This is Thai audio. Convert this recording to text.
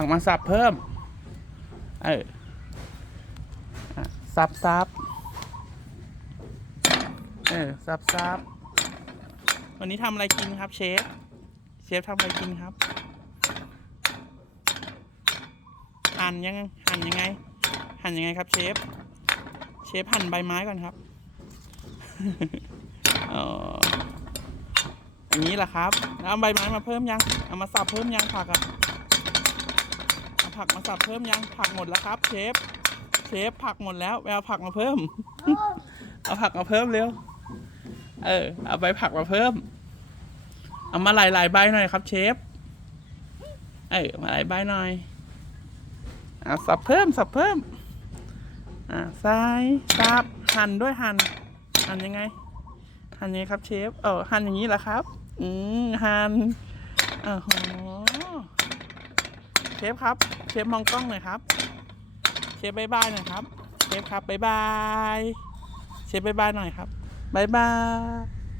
ผักมาสับเพิ่ม เออสับสับเออสับสับวันนี้ทำอะไรกินครับเชฟ เชฟทำอะไรกินครับ หั่นยังหั่นยังไง หั่นยังไงครับเชฟ เชฟหั่นใบไม้ก่อนครับอ๋ออย่างนี้แหละครับ แล้วเอาใบไม้มาเพิ่มยัง เอามาสับเพิ่มยังผักอะ ผักมาสับเพิ่มยังผักหมดแล้วครับ เชฟ เชฟผักหมดแล้วไปเอาผักมาเพิ่ม เอาผักมาเพิ่มเร็ว เออ เอาใบผักมาเพิ่ม เอามาหลายๆใบหน่อยครับ เชฟ เออมาหลายใบหน่อยอะสับเพิ่มสับเพิ่ม อ่าซ้ายสับหั่นด้วยหั่นหั่นยังไงหั่นยังไงครับเชฟ เออหั่นอย่างนี้เหรอครับ อืมหั่นอ๋อ เชฟครับ เชฟมองกล้องหน่อยครับ เชฟบายบายหน่อยครับ เชฟครับบายบาย เชฟบายบายหน่อยครับบายบาย